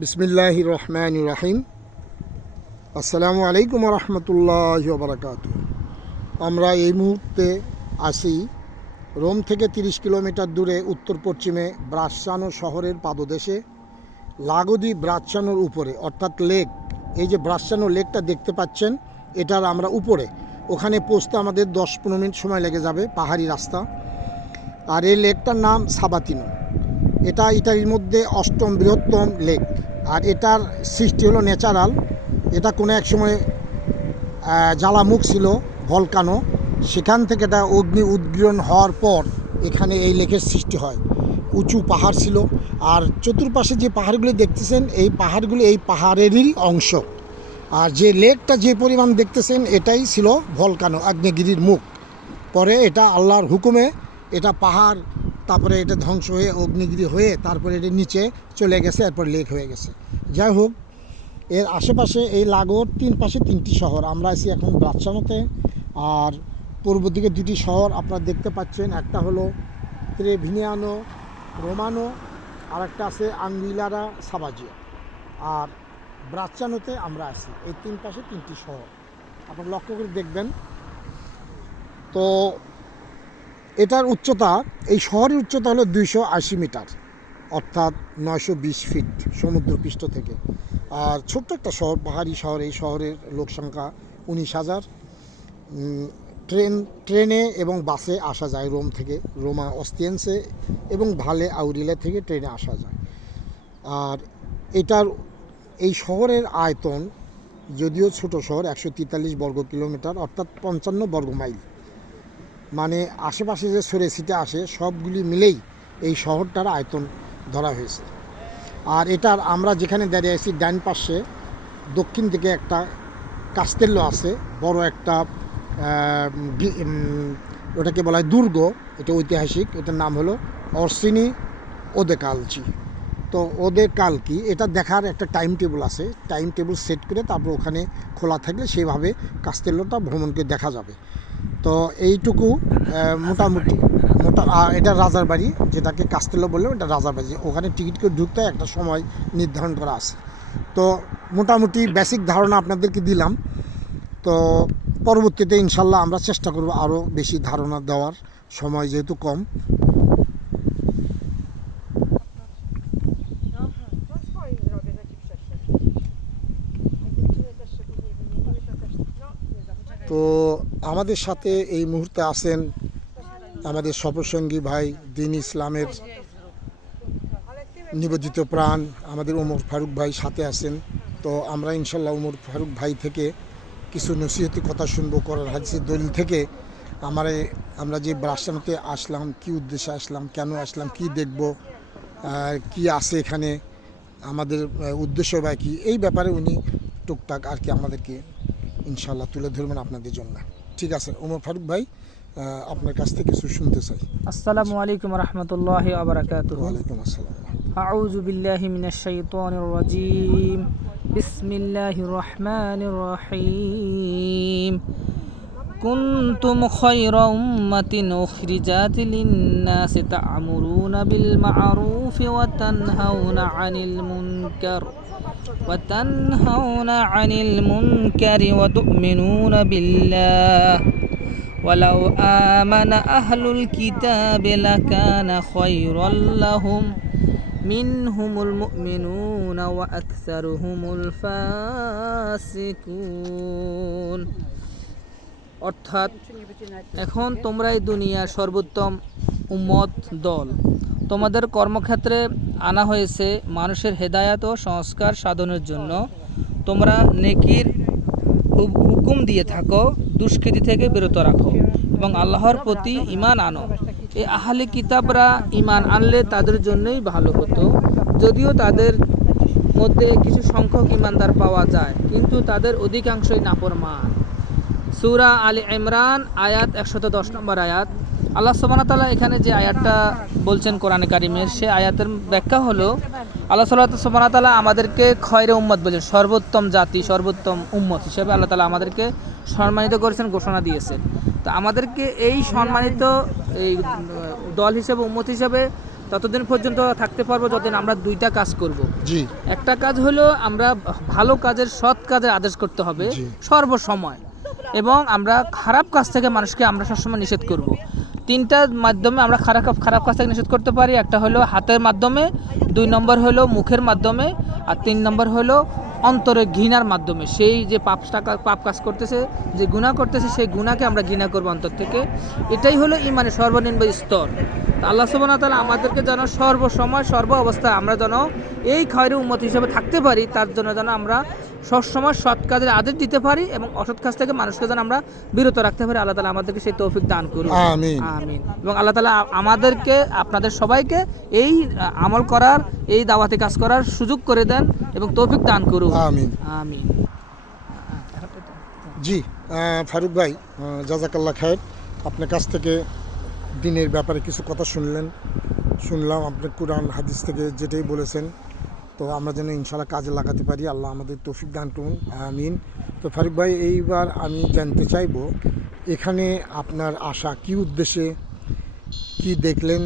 বিসমিল্লাহির রহমানির রহিম। আসসালামু আলাইকুম রহমতুল্লাহি ওয়া বারাকাতুহু। আমরা এই মুহূর্তে আছি রোম থেকে 30 কিলোমিটার দূরে উত্তর পশ্চিমে ব্রাচ্চানো শহরের পাদদেশে লাগোদি ব্রাচ্চানোর উপরে, অর্থাৎ লেক। এই যে ব্রাচ্চানো লেকটা দেখতে পাচ্ছেন, এটার আমরা উপরে, ওখানে পৌঁছতে আমাদের 10-15 মিনিট সময় লেগে যাবে, পাহাড়ি রাস্তা। আর এই লেকটার নাম সাবাতিনো। এটা ইতালির মধ্যে 8ম বৃহত্তম লেক। আর এটার সৃষ্টি হলো ন্যাচারাল। এটা কোনো এক সময় জ্বালামুখ ছিল, ভলকানো। সেখান থেকে এটা অগ্নি উদ্গীরণ হওয়ার পর এখানে এই লেকের সৃষ্টি হয়। উঁচু পাহাড় ছিল, আর চতুর্পাশে যে পাহাড়গুলি দেখতেছেন, এই পাহাড়গুলি এই পাহাড়েরই অংশ। আর যে লেকটা যে পরিমাণ দেখতেছেন, এটাই ছিল ভলকানো, আগ্নেয়গিরির মুখ। পরে এটা আল্লাহর হুকুমে এটা পাহাড়, তারপরে এটা ধ্বংস হয়ে অগ্নিগিরি হয়ে তারপরে এটা নিচে চলে গেছে, এরপর লেক হয়ে গেছে। যাই হোক, এর আশেপাশে এই লাগোর 3 পাশে 3টি শহর। আমরা আছি এখন ব্রাচ্চানোতে। আর পূর্ব দিকে 2টি শহর আপনারা দেখতে পাচ্ছেন, একটা হলো ট্রেভিনিয়ানো রোমানো, আর একটা আছে আঙ্গুইলারা সাবাজিয়া। আর ব্রাচ্চানোতে আমরা আছি। এই 3 পাশে 3টি শহর আপনারা লক্ষ্য করে দেখবেন। তো এটার উচ্চতা, এই শহরের উচ্চতা হলো 280 মিটার, অর্থাৎ 920 ফিট সমুদ্রপৃষ্ঠ থেকে। আর ছোট্ট একটা শহর, পাহাড়ি শহর। এই শহরের লোকসংখ্যা 19,000। ট্রেনে এবং বাসে আসা যায় রোম থেকে, রোমা অস্তিয়েন্সে এবং ভালে আউরিলে থেকে ট্রেনে আসা যায়। আর এই শহরের আয়তন, যদিও ছোট শহর, 143 বর্গ কিলোমিটার, অর্থাৎ 55 বর্গ মাইল। মানে আশেপাশে যে সরে সিটে আসে সবগুলি মিলেই এই শহরটার আয়তন ধরা হয়েছে। আর এটার আমরা যেখানে দাঁড়িয়ে আছি, ডান পাশে দক্ষিণ দিকে একটা কাস্তেল্লো আছে, বড় একটা, ওটাকে বলা হয় দুর্গ। এটা ঐতিহাসিক। এটার নাম হলো অরসিনি ওদেকালচি। তো ওদেকালকি, এটা দেখার একটা টাইম টেবিল আছে। টাইম টেবিল সেট করে তারপর ওখানে খোলা থাকলে সেভাবে কাস্তেল্লোটা ভ্রমণকে দেখা যাবে। তো এইটুকু মোটামুটি এটা রাজার বাড়ি, যেটাকে কাস্তেলো বললেও এটা রাজার বাড়ি। ওখানে টিকিট করে ঢুকতে একটা সময় নির্ধারণ করা আছে। তো মোটামুটি বেসিক ধারণা আপনাদেরকে দিলাম। তো পরবর্তীতে ইনশাল্লাহ আমরা চেষ্টা করব আরও বেশি ধারণা দেওয়ার, সময় যেহেতু কম। তো আমাদের সাথে এই মুহূর্তে আছেন আমাদের সফরসঙ্গী ভাই, দ্বীন ইসলামের নিবেদিত প্রাণ আমাদের ওমর ফারুক ভাই সাথে আছেন। তো আমরা ইনশাল্লাহ ওমর ফারুক ভাই থেকে কিছু নসিহতি কথা শুনবো, কোরআন হাদিসের দলিল থেকে। আমরা যে ব্রাচ্চানোতে আসলাম, কি উদ্দেশ্যে আসলাম, কেন আসলাম, কি দেখব, কি আছে এখানে, আমাদের উদ্দেশ্য বা কী, এই ব্যাপারে উনি টুকটাক আর কি আমাদেরকে ইনশাল্লাহ তুলে ধরবেন আপনাদের জন্য। ঠিক আছে ওমর ফারুক ভাই, আপনার কাছ থেকে কিছু শুনতে চাই। আসসালামু আলাইকুম রহমতুল্লাহি ওয়া বারাকাতুহু। ওয়ালাইকুম আসসালাম। আউযু বিল্লাহি মিনাশ শাইতানির রাজীম। বিসমিল্লাহির রহমানির রহিম। কুনতুম খায়রা উম্মাতিন উখরিজাত লিন-নাসি তা'মুরুনা বিল মা'রুফি ওয়া তানহাউনা 'আনিল মুনকারি ওয়া তু'মিনুনা বিল্লাহ। ولو آمن أهل الكتاب لكان خيرا لهم منهم المؤمنون وأكثرهم الفاسقون। অর্থাৎ এখন তোমরা এই দুনিয়ার সর্বোত্তম উম্মত দল। তোমাদের কর্মক্ষেত্রে আনা হয়েছে মানুষের হেদায়াত ও সংস্কার সাধনের জন্য। তোমরা নেকির হুকুম দিয়ে থাকো, দুষ্কৃতি থেকে বিরত রাখো এবং আল্লাহর প্রতি ঈমান আনো। এই আহলে কিতাবরা ঈমান আনলে তাদের জন্যই ভালো হতো, যদিও তাদের মধ্যে কিছু সংখ্যক ঈমানদার পাওয়া যায়, কিন্তু তাদের অধিকাংশই নাফরমান। সূরা আলে ইমরান আয়াত 110 নম্বর আয়াত। আল্লাহ সুবহানাহু ওয়া তাআলা এখানে যে আয়াতটা বলছেন কোরআনে কারিমের, সে আয়াতের ব্যাখ্যা হলো আল্লাহ সুবহানাহু ওয়া তাআলা আমাদেরকে খয়রে উম্মত বলেন, সর্বোত্তম জাতি, সর্বোত্তম উম্মত হিসেবে আল্লাহ তাআলা আমাদেরকে সম্মানিত করেছেন, ঘোষণা দিয়েছেন। তো আমাদেরকে এই সম্মানিত এই দল হিসেবে, উম্মত হিসেবে ততদিন পর্যন্ত থাকতে পারবো যতদিন আমরা দুইটা কাজ করব। জি একটা কাজ হলো আমরা ভালো কাজের, সৎ কাজের আদেশ করতে হবে জি। সর্বসময়, এবং আমরা খারাপ কাজ থেকে মানুষকে আমরা সবসময় নিষেধ করব। তিনটার মাধ্যমে আমরা খারাপ কাজ থেকে নিষেধ করতে পারি। একটা হলো হাতের মাধ্যমে, 2 নম্বর হলো মুখের মাধ্যমে, আর 3 নম্বর হলো অন্তরের ঘৃণার মাধ্যমে। সেই যে পাপ কাজ করতেছে, যে গুনাহ করতেছে, সেই গুনাহকে আমরা ঘৃণা করবো অন্তর থেকে। এটাই হলো ইমানের সর্বনিম্ন স্তর। তা আল্লাহ সুবহানাহু ওয়া তাআলা আমাদেরকে যেন সর্বসময় সর্ব অবস্থায় আমরা যেন এই খয়রের উম্মত হিসেবে থাকতে পারি, তার জন্য যেন আমরা সবসময় সৎ কাজের আদেশ দিতে পারি এবং অসৎ কাজ থেকে মানুষকে যেন আমরা বিরত রাখতে পারি। আল্লাহ তাআলা আমাদেরকে সেই তৌফিক দান করুন, আমিন। আমিন। এবং আল্লাহ তাআলা আমাদেরকে, আপনাদের সবাইকে এই আমল করার, এই দাওয়াতি কাজ করার সুযোগ করে দেন এবং তৌফিক দান করুন, আমিন। আমিন। জি ফারুক ভাই, জাজাকাল্লাহ খায়ের। আপনার কাছ থেকে দিনের ব্যাপারে কিছু কথা শুনলাম। আপনি কোরআন হাদিস থেকে যেটাই বলেছেন, তো আমরা যেন ইনশাআল্লাহ কাজে লাগাতে পারি। আল্লাহ আমাদের তৌফিক দান করুন, আমিন। তো ফারুক ভাই, এইবার আমি জানতে চাইবো, এখানে আপনার আশা কি উদ্দেশ্যে, কি দেখলেন,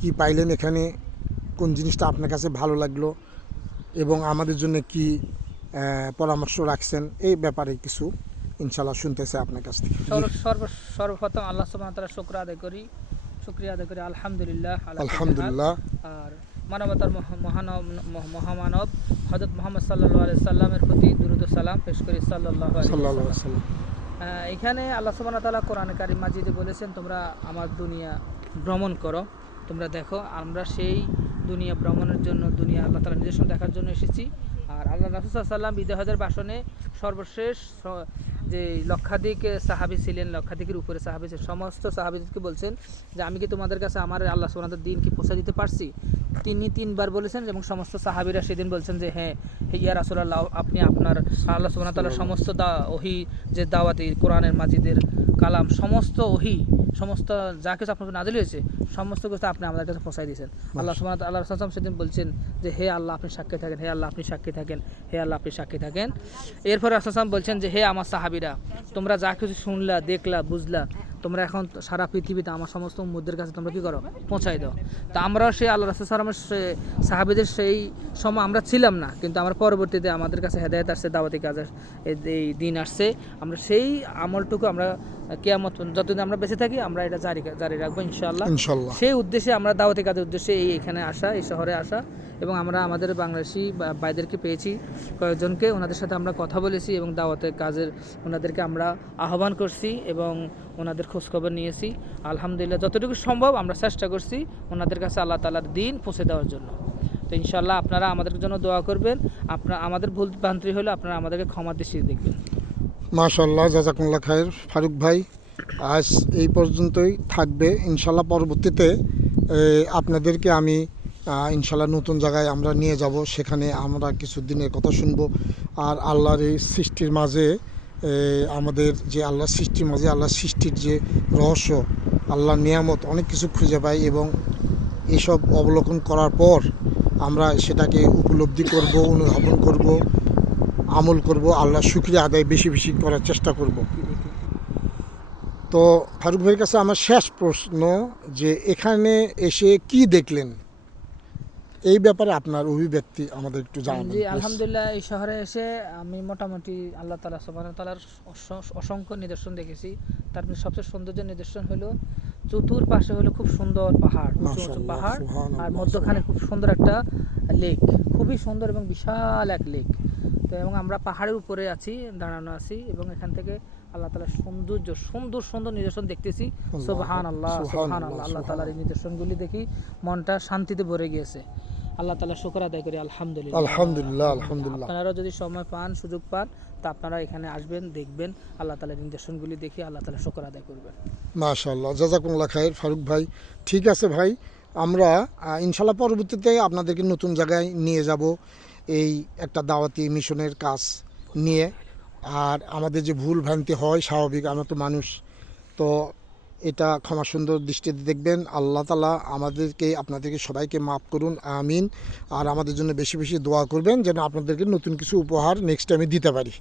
কি পাইলেন এখানে, কোন জিনিসটা আপনার কাছে ভালো লাগলো এবং আমাদের জন্য কি পরামর্শ রাখছেন, এই ব্যাপারে কিছু ইনশাআল্লাহ শুনতেছে আপনার কাছ থেকে। সর্বপ্রথম আল্লাহ সুবহানাহু ওয়া তাআলার শুকরিয়া আদায় করি আলহামদুলিল্লাহ। আলহামদুলিল্লাহ। আর মানবতার মহামানব হযরত মুহাম্মদ সাল্লাল্লাহু আলাইহি সাল্লামের প্রতি দুরূদ ও সালাম পেশ করি সাল্লাল্লাহু আলাইহি ওয়াসাল্লাম। এখানে আল্লাহ সুবহানাহু ওয়া তাআলা কোরআনে কারীম মাজিদে বলেছেন, তোমরা আমার দুনিয়া ভ্রমণ করো, তোমরা দেখো। আমরা সেই দুনিয়া ভ্রমণের জন্য, দুনিয়া আল্লাহ তাআলার নিদর্শন দেখার জন্য এসেছি। আর আল্লাহ রাসূল সাল্লাল্লাহু আলাইহি ওয়াসাল্লাম বিদায় হজের ভাষণে সর্বশেষ যে লক্ষাধিক সাহাবী ছিলেন, লক্ষাধিকের উপরে সাহাবী ছিলেন, সমস্ত সাহাবীদেরকে বলছেন যে আমি কি তোমাদের কাছে আমার আল্লাহ সুবহানাহু ওয়া তাআলার দ্বীন কি পৌঁছে দিতে পারছি? তিনি 3 বার বলেছেন এবং সমস্ত সাহাবীরা সেদিন বলছেন যে হ্যাঁ ইয়া রাসূলুল্লাহ, আপনি আপনার আল্লাহ সুবহানাহু ওয়া তাআলার সমস্ত ওহী, যে দাওয়াতি কোরআনের মাজিদের কালাম, সমস্ত ওহী, সমস্ত যা কিছু আপনার নাযিল হয়েছে, সমস্ত কিছু আপনি আমাদের কাছে পৌঁছাই দিয়েছেন। আল্লাহ সুবহানাহু ওয়া তাআলা রাসূল সেদিন বলছেন যে হে আল্লাহ আপনি সাক্ষী থাকেন, হে আল্লাহ আপনি সাক্ষী থাকেন, হে আল্লাহ আপনি সাক্ষী থাকেন। এরপরে রাসূল বলছেন যে হে আমার সাহাবীরা, তোমরা যা কিছু শুনলা, দেখলা, বুঝলা, তোমরা এখন সারা পৃথিবীতে আমার সমস্ত উম্মতদের কাছে তোমরা কি করো? পৌঁছাই দাও। তো আমরাও সেই আল্লাহ রাসূল সাল্লাল্লাহু আলাইহি ওয়াসাল্লামের সাহাবীদের সেই সময় আমরা ছিলাম না, কিন্তু আমরা পরবর্তীতে আমাদের কাছে হেদায়েত আসছে, দাওয়াতি কাজের এই দিন আসছে। আমরা সেই আমলটুকু আমরা কিয়ামত যতদিন আমরা বেঁচে থাকি আমরা এটা জারি রাখবো ইনশাআল্লাহ। সেই উদ্দেশ্যে আমরা দাওয়াতি কাজের উদ্দেশ্যে এখানে আসা, এই শহরে আসা, এবং আমরা আমাদের বাংলাদেশি ভাইদেরকে পেয়েছি কয়েকজনকে, ওনাদের সাথে আমরা কথা বলেছি এবং দাওয়াতের কাজের ওনাদেরকে আমরা আহ্বান করছি এবং ওনাদের খোঁজখবর নিয়েছি। আলহামদুলিল্লাহ যতটুকু সম্ভব আমরা চেষ্টা করছি ওনাদের কাছে আল্লাহ তাআলার দ্বীন পৌঁছে দেওয়ার জন্য। তো ইনশাআল্লাহ আপনারা আমাদের জন্য দোয়া করবেন। আমাদের ভুল ভ্রান্তি হলে আপনারা আমাদেরকে ক্ষমা দৃষ্টিতে দেখবেন। মাশাআল্লাহ, জাযাকুমুল্লাহ খায়ের। ফারুক ভাই, আজ এই পর্যন্তই থাকবে। ইনশাআল্লাহ পরবর্তীতে আপনাদেরকে আমি ইনশাআল্লাহ নতুন জায়গায় আমরা নিয়ে যাব, সেখানে আমরা কিছু দিনের কথা শুনবো। আর আল্লাহর এই সৃষ্টির মাঝে, আমাদের যে আল্লাহর সৃষ্টির মাঝে, আল্লাহর সৃষ্টির যে রহস্য, আল্লাহর নিয়ামত, অনেক কিছু খুঁজে পাই এবং এসব অবলোকন করার পর আমরা সেটাকে উপলব্ধি করব, অনুধাবন করব, আমল করব, আল্লাহর শুকরিয়া আদায় বেশি বেশি করার চেষ্টা করব। তো ফারুক ভাইয়ের কাছে আমার শেষ প্রশ্ন, যে এখানে এসে কি দেখলেন, এই ব্যাপারে আপনার অভিব্যক্তি আমাদের একটু জানাবেন। জি আলহামদুলিল্লাহ, এই শহরে এসে আমি মোটামুটি আল্লাহ তাআলা সুবহানাহু ওয়া তাআলার অসংখ্য নিদর্শন দেখেছি। তার মধ্যে সবচেয়ে সৌন্দর্যের নিদর্শন হলো চতুর্পাশে হলো খুব সুন্দর পাহাড়, উঁচু উঁচু পাহাড়, আর মধ্যখানে খুব সুন্দর একটা লেক, খুবই সুন্দর এবং বিশাল এক লেক। তো এবং আমরা পাহাড়ের উপরে আছি, দাঁড়ানো আছি, এবং এখান থেকে আল্লাহ তাআলার সৌন্দর্য, সুন্দর সুন্দর নিদর্শন দেখতেছি। সুবহানাল্লাহ, সুবহানাল্লাহ। আল্লাহ তাআলার এই নিদর্শনগুলি দেখি মনটা শান্তিতে ভরে গিয়েছে। আল্লাহ তাআলা শুকর আদায় করি আলহামদুলিল্লাহ। আলহামদুলিল্লাহ, আলহামদুলিল্লাহ। আপনারা যদি সময় পান, সুযোগ পান, তা আপনারা এখানে আসবেন, দেখবেন, আল্লাহ তাআলার নিদর্শনগুলি দেখি আল্লাহ তাআলা শুকর আদায় করবেন। মাশাআল্লাহ, জাযাকুমুল্লাহ খায়ের ফারুক ভাই। ঠিক আছে ভাই, আমরা ইনশাআল্লাহ পরবর্তীতে আপনাদেরকে নতুন জায়গায় নিয়ে যাব এই একটা দাওয়াতি মিশনের কাজ নিয়ে। আর আমাদের যে ভুল ভ্রান্তি হয় স্বাভাবিক, আমরা তো মানুষ, তো এটা ক্ষমা সুন্দর দৃষ্টিতে দেখবেন। আল্লাহ তাআলা আমাদেরকে, আপনাদেরকে সবাইকে মাফ করুন, আমিন। আর আমাদের জন্য বেশি বেশি দোয়া করবেন যেন আপনাদেরকে নতুন কিছু উপহার নেক্সট টাইমে দিতে পারি।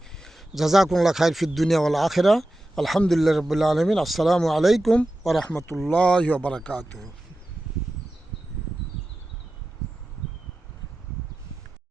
জাযাকুমুল্লাহ খায়ের ফিদ দুনিয়া ওয়াল আখিরা। আলহামদুলিল্লাহ রাব্বিল আলামিন। আসসালামু আলাইকুম ওয়া রাহমাতুল্লাহি ওয়া বারাকাতুহু।